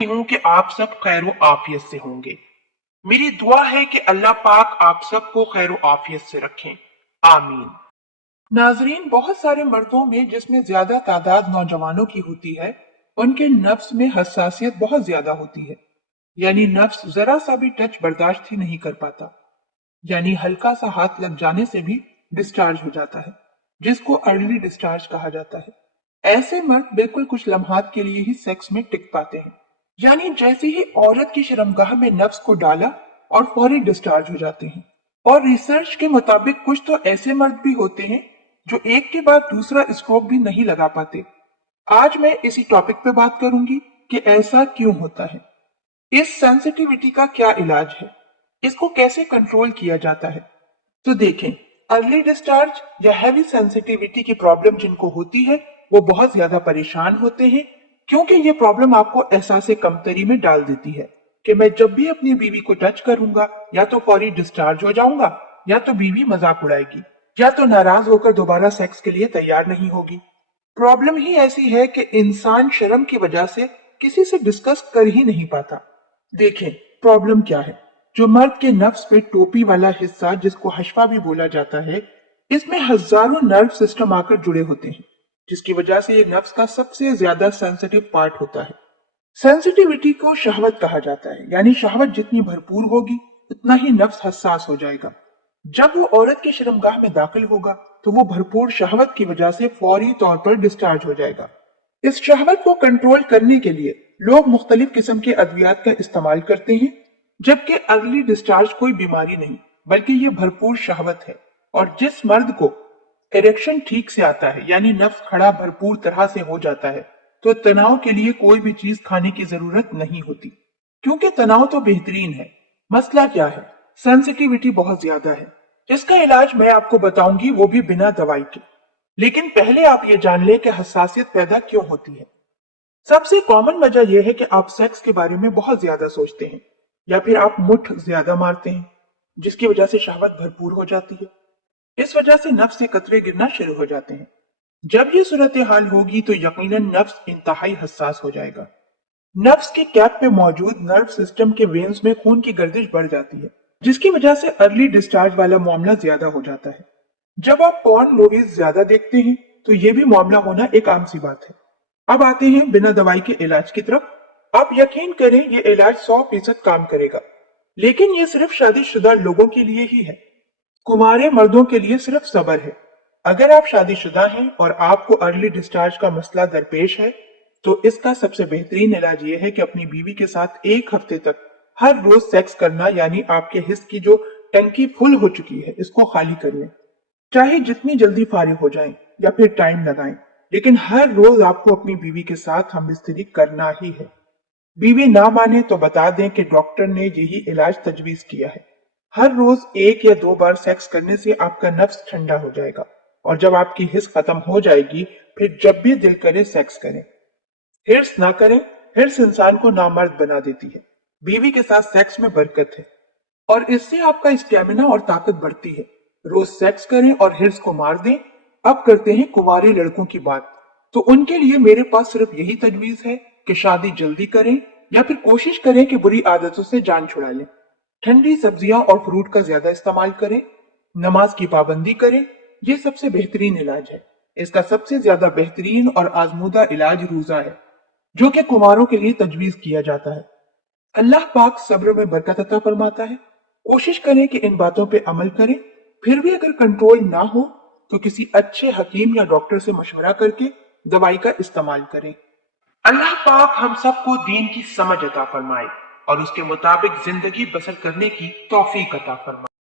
हूँ कि आप सब खैर आफियत से होंगे। मेरी दुआ है कि अल्लाह पाक आप सबको खैर आफियत से रखें, आमीन। नाजरीन, बहुत सारे मर्दों में जिसमें ज्यादा तादाद नौजवानों की होती है, उनके नफ्स में हसासियत बहुत ज्यादा होती है। यानी नफ्स जरा सा भी टच बर्दाश्त ही नहीं कर पाता। यानी हल्का सा हाथ लग जाने से भी डिस्चार्ज हो जाता है, जिसको अर्ली डिस्चार्ज कहा जाता है। ऐसे मर्द बिल्कुल कुछ लम्हात के लिए ही सेक्स में टिक पाते हैं। यानी जैसे ही औरत की शर्मगाह में नफ्स को डाला और फौरी डिस्चार्ज हो जाते हैं। और रिसर्च के मुताबिक कुछ तो ऐसे मर्द भी होते हैं जो एक के बाद दूसरा स्ट्रोक भी नहीं लगा पाते। आज मैं इसी टॉपिक पे बात करूंगी कि ऐसा क्यों होता है, इस सेंसिटिविटी का क्या इलाज है, इसको कैसे कंट्रोल किया जाता है। तो देखें, अर्ली डिस्चार्ज या हैवी सेंसिटिविटी की प्रॉब्लम जिनको होती है वो बहुत ज्यादा परेशान होते हैं, क्योंकि ये प्रॉब्लम आपको एहसास कमतरी में डाल देती है कि मैं जब भी अपनी बीवी को टच करूंगा या तो फौरी डिस्चार्ज हो जाऊंगा, या तो बीवी मजाक उड़ाएगी, या तो नाराज होकर दोबारा सेक्स के लिए तैयार नहीं होगी। प्रॉब्लम ही ऐसी है कि इंसान शर्म की वजह से किसी से डिस्कस कर ही नहीं पाता। देखें, प्रॉब्लम क्या है। जो मर्द के नफ्स पे टोपी वाला हिस्सा, जिसको हशफा भी बोला जाता है, इसमें हजारों नर्व सिस्टम आकर जुड़े होते हैं, जिसकी वजह से ये नफ्स का सबसे ज्यादा सेंसिटिव पार्ट होता है। सेंसिटिविटी को शहवत कहा जाता है, यानी शहवत जितनी भरपूर होगी उतना ही नफ्स हसास हो जाएगा। जब वो औरत की शर्मगाह में दाखिल होगा तो वो भरपूर शहवत की वजह से फौरी तौर पर डिस्चार्ज हो जाएगा। इस शहवत को कंट्रोल करने के लिए लोग मुख्तलिफ किस्म के अद्वियात का इस्तेमाल करते हैं, जबकि अर्ली डिस्चार्ज कोई बीमारी नहीं बल्कि ये भरपूर शहवत है। और जिस मर्द को इरेक्शन ठीक से आता है, यानी नफ्स खड़ा भरपूर तरह से हो जाता है, तो तनाव के लिए कोई भी चीज खाने की जरूरत नहीं होती, क्योंकि तनाव तो बेहतरीन है। मसला क्या है, सेंसिटिविटी बहुत ज्यादा है। इसका इलाज मैं आपको बताऊंगी, वो भी बिना दवाई के। लेकिन पहले आप ये जान लें कि हसासियत पैदा क्यों होती है। सबसे कॉमन वजह यह है कि आप सेक्स के बारे में बहुत ज्यादा सोचते हैं, या फिर आप मुठ ज्यादा मारते हैं, जिसकी वजह से शहवत भरपूर हो जाती है। इस वजह से नफ्स से कतरे गिरना शुरू हो जाते हैं। जब ये सूरत हाल होगी तो यकीनन नफ्स इंतहाई हसास हो जाएगा। नफ्स के कैप पे मौजूद नर्व सिस्टम के वेन्स में खून की गर्दिश बढ़ जाती है, जिसकी वजह से अर्ली डिस्चार्ज वाला मामला ज्यादा हो जाता है। जब आप पॉर्न मूवीज ज्यादा देखते हैं तो ये भी मामला होना एक आम सी बात है। अब आते हैं बिना दवाई के इलाज की तरफ। आप यकीन करें, ये इलाज 100% काम करेगा, लेकिन ये सिर्फ शादीशुदा लोगों के लिए ही है। कुंवारे मर्दों के लिए सिर्फ सब्र है। अगर आप शादीशुदा हैं और आपको अर्ली डिस्चार्ज का मसला दरपेश है, तो इसका सबसे बेहतरीन इलाज ये है कि अपनी बीवी के साथ एक हफ्ते तक हर रोज सेक्स करना, यानी आपके हिस्स की जो टंकी फुल हो चुकी है इसको खाली कर लें। चाहे जितनी जल्दी फारिग हो जाएं या फिर टाइम लगाएं, लेकिन हर रोज आपको अपनी बीवी के साथ हमबिस्तरी करना ही है। बीवी ना माने तो बता दें कि डॉक्टर ने यही इलाज तजवीज किया है। हर रोज 1 या 2 बार सेक्स करने से आपका नफ्स ठंडा हो जाएगा, और जब आपकी हिर्स खत्म हो जाएगी, फिर जब भी दिल करे सेक्स करें। हिर्स ना करें, हिर्स इंसान को नामर्द बना देती है। बीवी के साथ सेक्स में बरकत है, और इससे आपका स्टेमिना और ताकत बढ़ती है। रोज सेक्स करें और हिर्स को मार दें। अब करते हैं कुंवारे लड़कों की बात। तो उनके लिए मेरे पास सिर्फ यही तजवीज है कि शादी जल्दी करें, या फिर कोशिश करें कि बुरी आदतों से जान छुड़ा लें। ठंडी सब्जियां और फ्रूट का ज्यादा इस्तेमाल करें, नमाज की पाबंदी करें। ये सबसे बेहतरीन इलाज है। इसका सबसे ज्यादा बेहतरीन और आजमूदा इलाज रोजा है, जो कि कुंवारों के लिए तजवीज किया जाता है। अल्लाह पाक सब्र में बरकत अता फरमाता है। कोशिश करें कि इन बातों पे अमल करें। फिर भी अगर कंट्रोल ना हो तो किसी अच्छे हकीम या डॉक्टर से मशवरा करके दवाई का इस्तेमाल करें। अल्लाह पाक हम सबको दीन की समझ अता फरमाए और उसके मुताबिक जिंदगी बसर करने की तौफीक अता फरमाए।